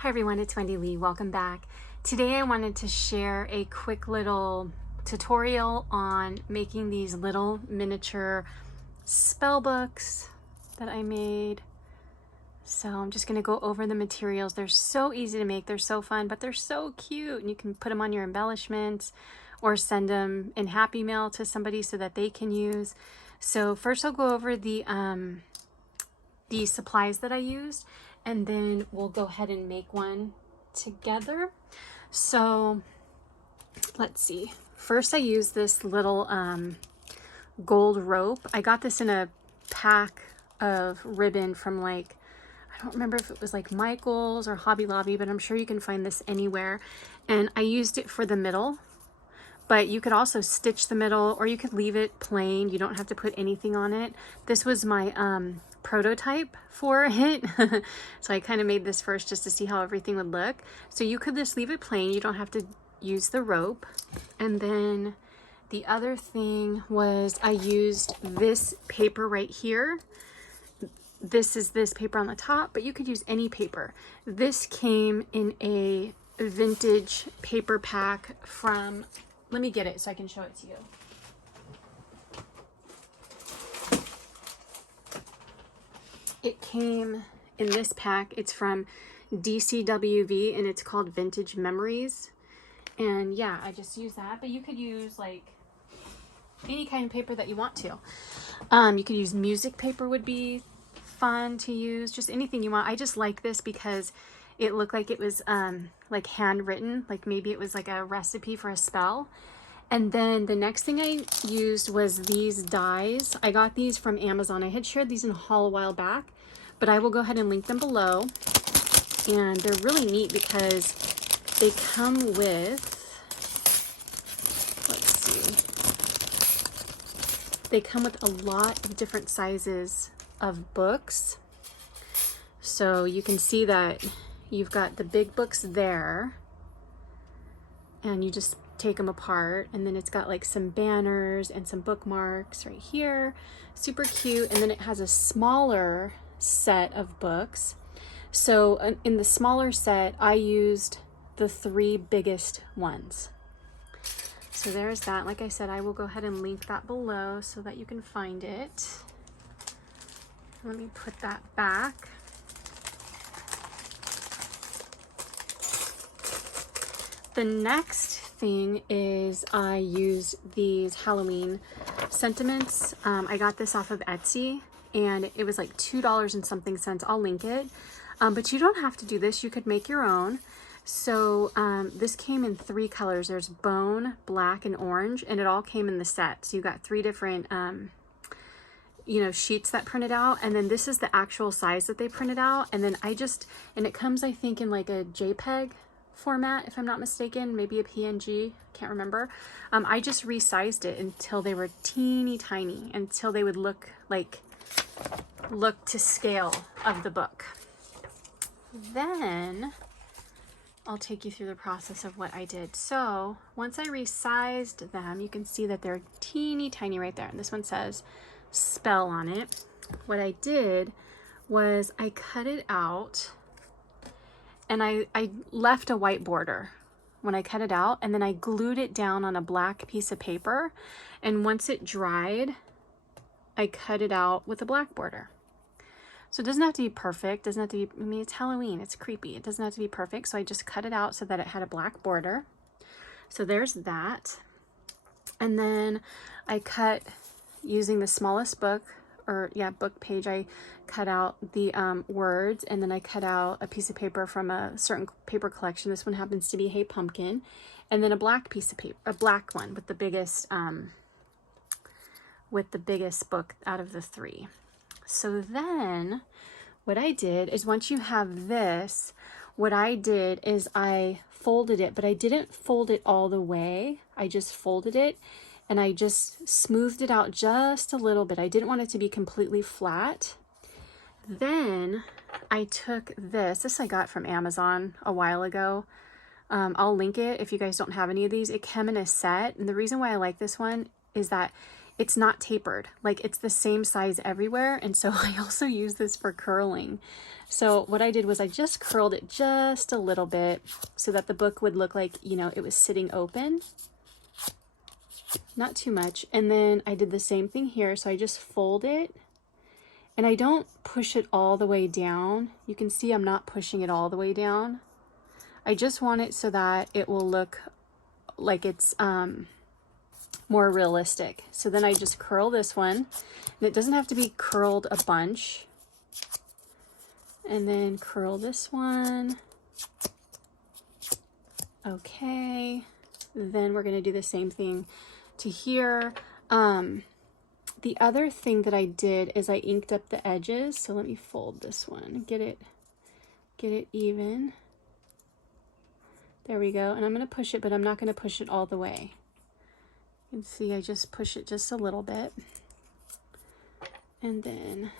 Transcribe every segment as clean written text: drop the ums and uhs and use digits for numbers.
Hi everyone, it's Wendy Lee. Welcome back. Today I wanted to share a quick little tutorial on making these little miniature spell books that I made. So I'm just going to go over the materials. They're so easy to make, they're so fun, but they're so cute, and you can put them on your embellishments or send them in Happy Mail to somebody so that they can use. So first I'll go over the supplies that I used, and then we'll go ahead and make one together. So let's see. First I used this little gold rope. I got this in a pack of ribbon from I don't remember if it was like Michael's or Hobby Lobby, but I'm sure you can find this anywhere. And I used it for the middle, but you could also stitch the middle or you could leave it plain. You don't have to put anything on it. This was my prototype for it. So I kind of made this first just to see how everything would look. So you could just leave it plain. You don't have to use the rope. And then the other thing was I used this paper right here. This is this paper on the top, but you could use any paper. This came in a vintage paper pack from, let me get it so I can show it to you. It came in this pack. It's from DCWV and it's called Vintage Memories. And yeah, I just use that, but you could use like any kind of paper that you want to. You could use music paper, would be fun to use, just anything you want. I just like this because it looked like it was like handwritten, like maybe it was like a recipe for a spell. And then the next thing I used was these dies. I got these from Amazon. I had shared these in a haul a while back, but I will go ahead and link them below. And they're really neat because they come with, let's see, they come with a lot of different sizes of books. So you can see that you've got the big books there, and you just take them apart, and then it's got like some banners and some bookmarks right here, super cute. And then it has a smaller set of books. So in the smaller set I used the 3 biggest ones. So there's that. Like I said, I will go ahead and link that below so that you can find it. Let me put that back. The next thing is I use these Halloween sentiments. I got this off of Etsy and it was like $2 and something cents. I'll link it. But you don't have to do this. You could make your own. So this came in 3 colors. There's bone, black, and orange, and it all came in the set. So you got 3 different sheets that printed out, and then this is the actual size that they printed out. And then and it comes, I think, in like a JPEG format, if I'm not mistaken, maybe a PNG, can't remember. I just resized it until they were teeny tiny, until they would look to scale of the book. Then I'll take you through the process of what I did. So once I resized them, you can see that they're teeny tiny right there, and this one says spell on it. What I did was I cut it out, and I left a white border when I cut it out, and then I glued it down on a black piece of paper, and once it dried I cut it out with a black border. So it doesn't have to be perfect, doesn't have to be, I mean, it's Halloween, it's creepy, it doesn't have to be perfect. So I just cut it out so that it had a black border. So there's that. And then I cut, using the smallest book page, I cut out the words, and then I cut out a piece of paper from a certain paper collection. This one happens to be Hey Pumpkin, and then a black piece of paper, a black one with the biggest book out of the 3. So then what I did is, once you have this, what I did is I folded it, but I didn't fold it all the way. I just folded it and I just smoothed it out just a little bit. I didn't want it to be completely flat. Then I took this I got from Amazon a while ago. I'll link it if you guys don't have any of these. It came in a set, and the reason why I like this one is that it's not tapered. Like it's the same size everywhere. And so I also use this for curling. So what I did was I just curled it just a little bit so that the book would look like, you know, it was sitting open. Not too much. And then I did the same thing here. So I just fold it and I don't push it all the way down. You can see I'm not pushing it all the way down. I just want it so that it will look like it's more realistic. So then I just curl this one, and it doesn't have to be curled a bunch. And then curl this one. Okay. Then we're going to do the same thing to here. The other thing that I did is I inked up the edges. So let me fold this one, get it even. There we go. And I'm going to push it, but I'm not going to push it all the way. You can see I just push it just a little bit. And then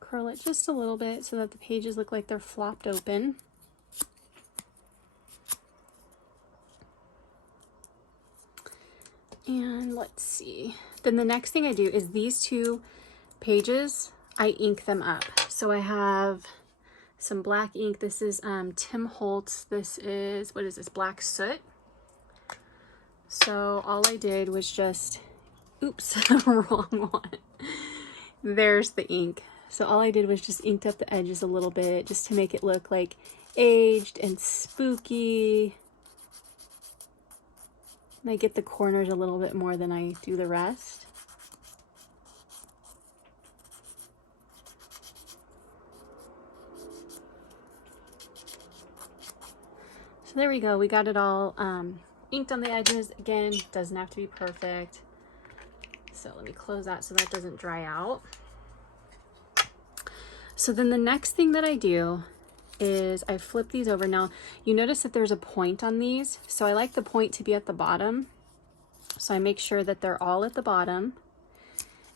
curl it just a little bit so that the pages look like they're flopped open. And let's see. Then the next thing I do is these two pages, I ink them up. So I have some black ink. This is Tim Holtz. This is, what is this, Black Soot. So all I did was just, oops, wrong one. There's the ink. So all I did was just inked up the edges a little bit just to make it look like aged and spooky. And I get the corners a little bit more than I do the rest. So there we go. We got it all inked on the edges. Again, doesn't have to be perfect. So let me close that so that doesn't dry out. So then the next thing that I do is I flip these over. Now you notice that there's a point on these. So I like the point to be at the bottom. So I make sure that they're all at the bottom.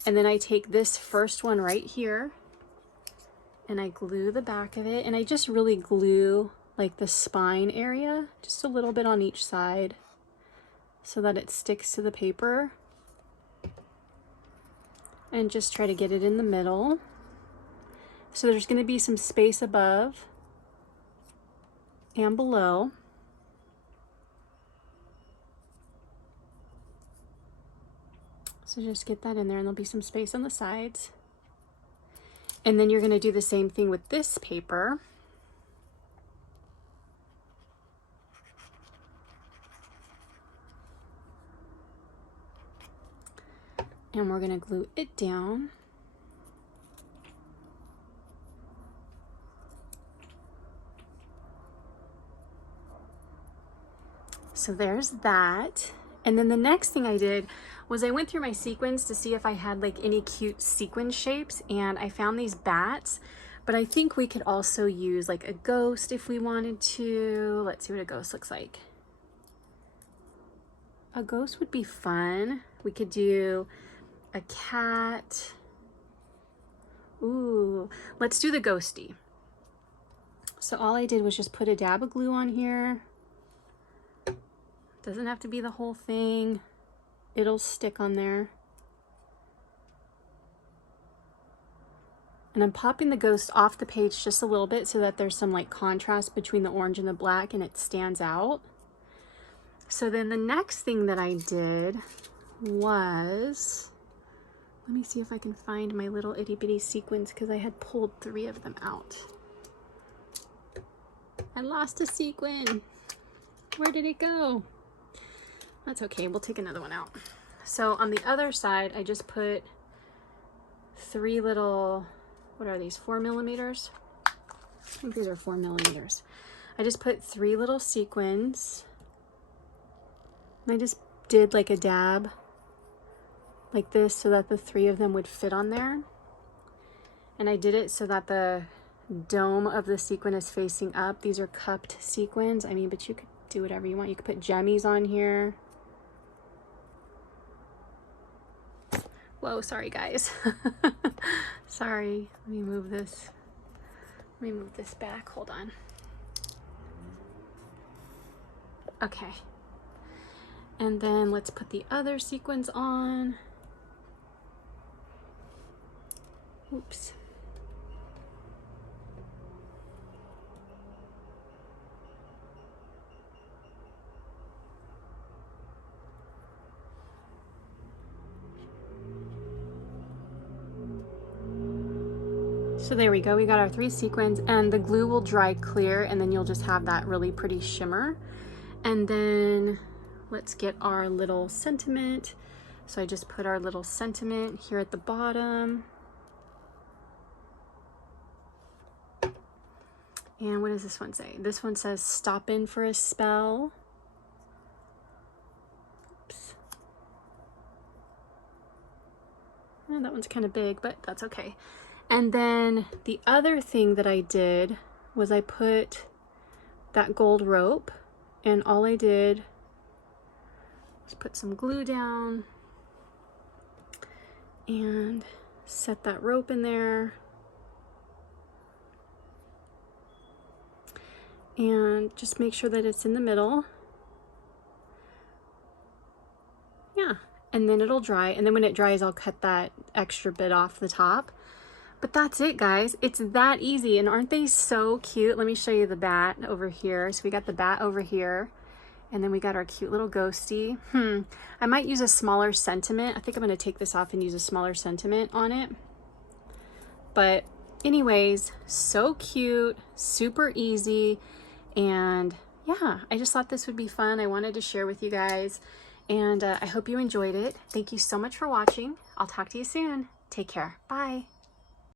And then I take this first one right here and I glue the back of it. And I just really glue like the spine area, just a little bit on each side so that it sticks to the paper. And just try to get it in the middle. So there's going to be some space above and below. So just get that in there, and there'll be some space on the sides. And then you're going to do the same thing with this paper. And we're going to glue it down. So there's that. And then the next thing I did was I went through my sequins to see if I had like any cute sequin shapes, and I found these bats, but I think we could also use like a ghost if we wanted to. Let's see what a ghost looks like. A ghost would be fun. We could do a cat. Ooh, let's do the ghosty. So all I did was just put a dab of glue on here. Doesn't have to be the whole thing. It'll stick on there. And I'm popping the ghost off the page just a little bit so that there's some like contrast between the orange and the black and it stands out. So then the next thing that I did was, let me see if I can find my little itty bitty sequins because I had pulled 3 of them out. I lost a sequin. Where did it go? That's okay, we'll take another one out. So on the other side, I just put 3 little, what are these, 4 millimeters? I think these are 4 millimeters. I just put 3 little sequins. And I just did like a dab like this so that the 3 of them would fit on there. And I did it so that the dome of the sequin is facing up. These are cupped sequins. I mean, but you could do whatever you want. You could put jemmies on here. Whoa, sorry guys. Sorry, let me move this. Let me move this back, hold on. Okay. And then let's put the other sequins on. Oops. So there we go, we got our 3 sequins, and the glue will dry clear, and then you'll just have that really pretty shimmer. And then let's get our little sentiment. So I just put our little sentiment here at the bottom. And what does this one say? This one says, stop in for a spell. Oops. Oh, that one's kind of big, but that's okay. And then the other thing that I did was I put that gold rope, and all I did was put some glue down and set that rope in there. And just make sure that it's in the middle. Yeah, and then it'll dry. And then when it dries, I'll cut that extra bit off the top. But that's it, guys. It's that easy. And aren't they so cute? Let me show you the bat over here. So we got the bat over here. And then we got our cute little ghosty. I might use a smaller sentiment. I think I'm going to take this off and use a smaller sentiment on it. But anyways, so cute, super easy. And yeah, I just thought this would be fun. I wanted to share with you guys. And I hope you enjoyed it. Thank you so much for watching. I'll talk to you soon. Take care. Bye.